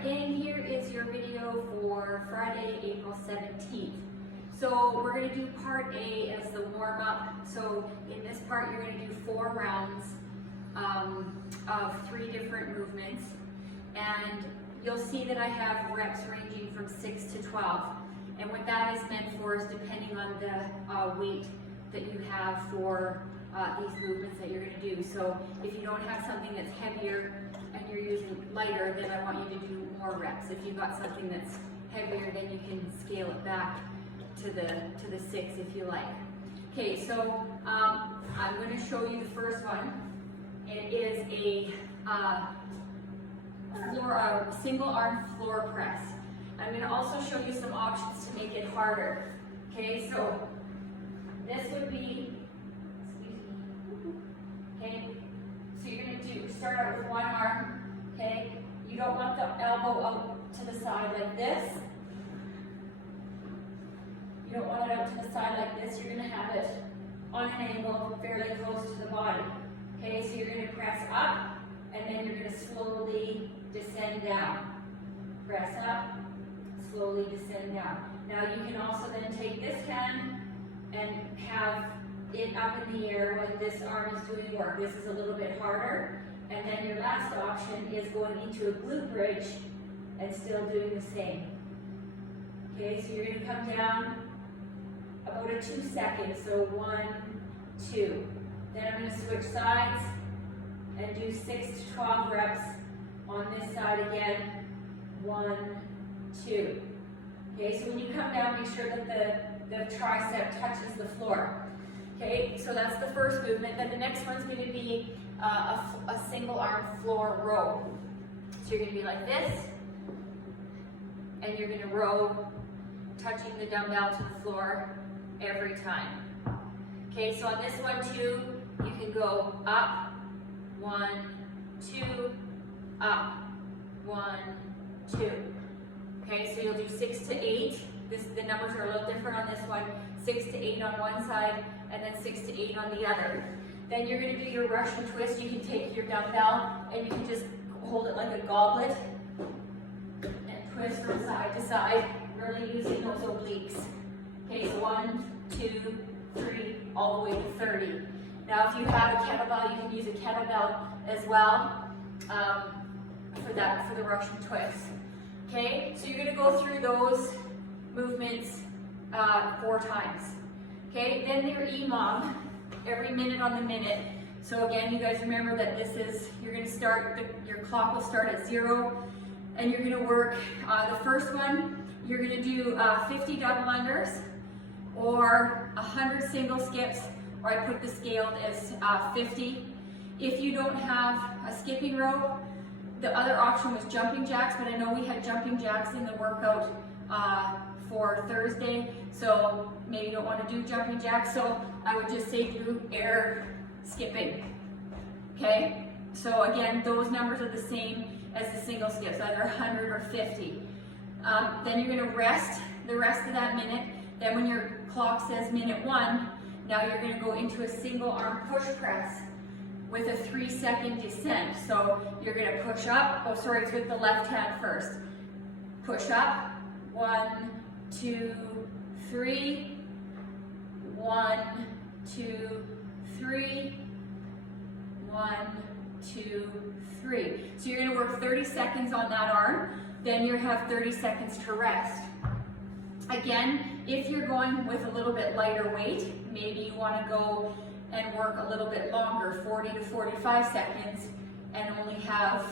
Again, here is your video for Friday, April 17th. So we're going to do part A as the warm-up. So in this part, you're going to do 4 rounds of 3 different movements. And you'll see that I have reps ranging from 6 to 12. And what that is meant for is depending on the weight that you have for these movements that you're going to do. So if you don't have something that's heavier and you're using lighter, then I want you to do more reps. If you've got something that's heavier, then you can scale it back to the 6 if you like. Okay, so I'm going to show you the first one. It is a single arm floor press. I'm going to also show you some options to make it harder. Okay, so this would be, okay, so you're going to start out with one arm, okay? You don't want the elbow out to the side like this. You don't want it out to the side like this. You're going to have it on an angle fairly close to the body. Okay, so you're going to press up, and then you're going to slowly descend down. Press up, slowly descend down. Now you can also then take this hand and have it up in the air like this arm is doing work. This is a little bit harder. And then your last option is going into a glute bridge and still doing the same. Okay, so you're going to come down about a 2 seconds. So 1, 2. Then I'm going to switch sides and do 6 to 12 reps on this side again. 1, 2. Okay, so when you come down, make sure that the tricep touches the floor. Okay, so that's the first movement. Then the next one's going to be a single arm floor row. So you're going to be like this, and you're going to row, touching the dumbbell to the floor every time. Okay, so on this one too, you can go up, 1, 2, up, 1, 2. Okay, so you'll do 6 to 8. The numbers are a little different on this one. 6 to 8 on one side, and then 6 to 8 on the other. Then you're going to do your Russian twist. You can take your dumbbell and you can just hold it like a goblet and twist from side to side, really using those obliques. Okay, so 1, 2, 3, all the way to 30. Now, if you have a kettlebell, you can use a kettlebell as well for the Russian twist. Okay, so you're going to go through those movements 4 times. Okay, then your EMOM, every minute on the minute. So again, you guys remember that this is, you're going to start, your clock will start at 0, and you're going to work the first one, you're going to do 50 double unders, or 100 single skips, or I put the scaled as 50. If you don't have a skipping rope, the other option was jumping jacks, but I know we had jumping jacks in the workout for Thursday, so maybe you don't want to do jumping jacks, so I would just say do air skipping. Okay, so again, those numbers are the same as the single skips, either 100 or 50. Then you're going to rest the rest of that minute. Then when your clock says minute 1, now you're going to go into a single arm push press with a 3-second descent. So you're going to push up, oh sorry, it's with the left hand first. Push up, 1, 2, 3, 1, 2, 3, 1, 2, 3. So you're going to work 30 seconds on that arm, then you have 30 seconds to rest. Again, if you're going with a little bit lighter weight, maybe you want to go and work a little bit longer, 40 to 45 seconds, and only have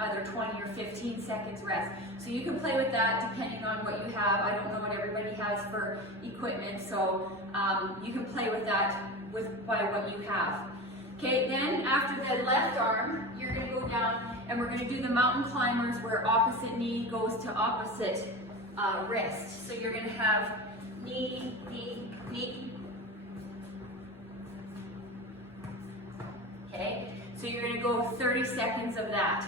either 20 or 15 seconds rest. So you can play with that depending on what you have. I don't know what everybody has for equipment, so you can play with that by what you have. Okay, then after the left arm, you're going to go down and we're going to do the mountain climbers where opposite knee goes to opposite wrist. So you're going to have knee, knee, knee. Okay, so you're going to go 30 seconds of that.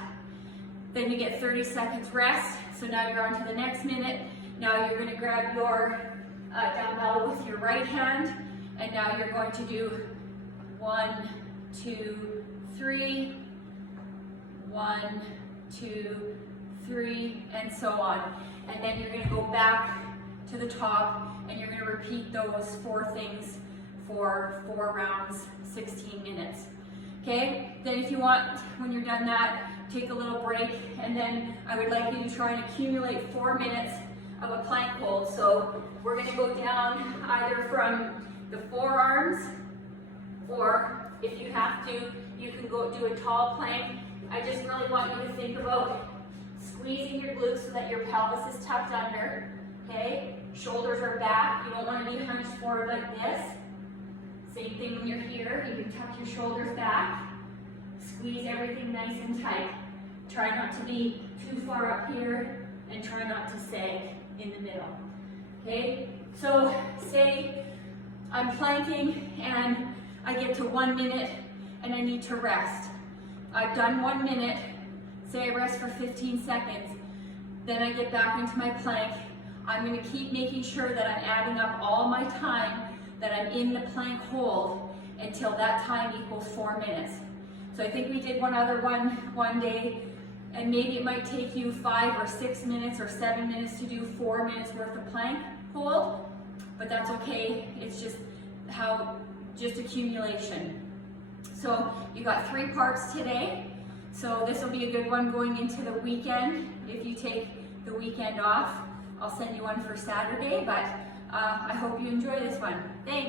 Then you get 30 seconds rest. So now you're on to the next minute. Now you're going to grab your dumbbell with your right hand, and now you're going to do 1, 2, 3, 1, 2, 3, and so on. And then you're gonna go back to the top and you're gonna repeat those 4 things for 4 rounds, 16 minutes. Okay, then if you want, when you're done that, take a little break, and then I would like you to try and accumulate 4 minutes of a plank hold. So we're gonna go down either from the forearms, or if you have to, you can go do a tall plank. I just really want you to think about squeezing your glutes so that your pelvis is tucked under, okay? Shoulders are back, you don't want to be hunched forward like this. Same thing when you're here, you can tuck your shoulders back, squeeze everything nice and tight. Try not to be too far up here, and try not to sag in the middle, okay? So say I'm planking and I get to 1 minute and I need to rest. I've done 1 minute, say I rest for 15 seconds, then I get back into my plank. I'm gonna keep making sure that I'm adding up all my time that I'm in the plank hold until that time equals 4 minutes. So I think we did one other one day, and maybe it might take you 5 or 6 minutes or 7 minutes to do 4 minutes worth of plank hold, but that's okay. It's just accumulation. So you got 3 parts today. So this will be a good one going into the weekend. If you take the weekend off, I'll send you one for Saturday, but I hope you enjoy this one. Thanks.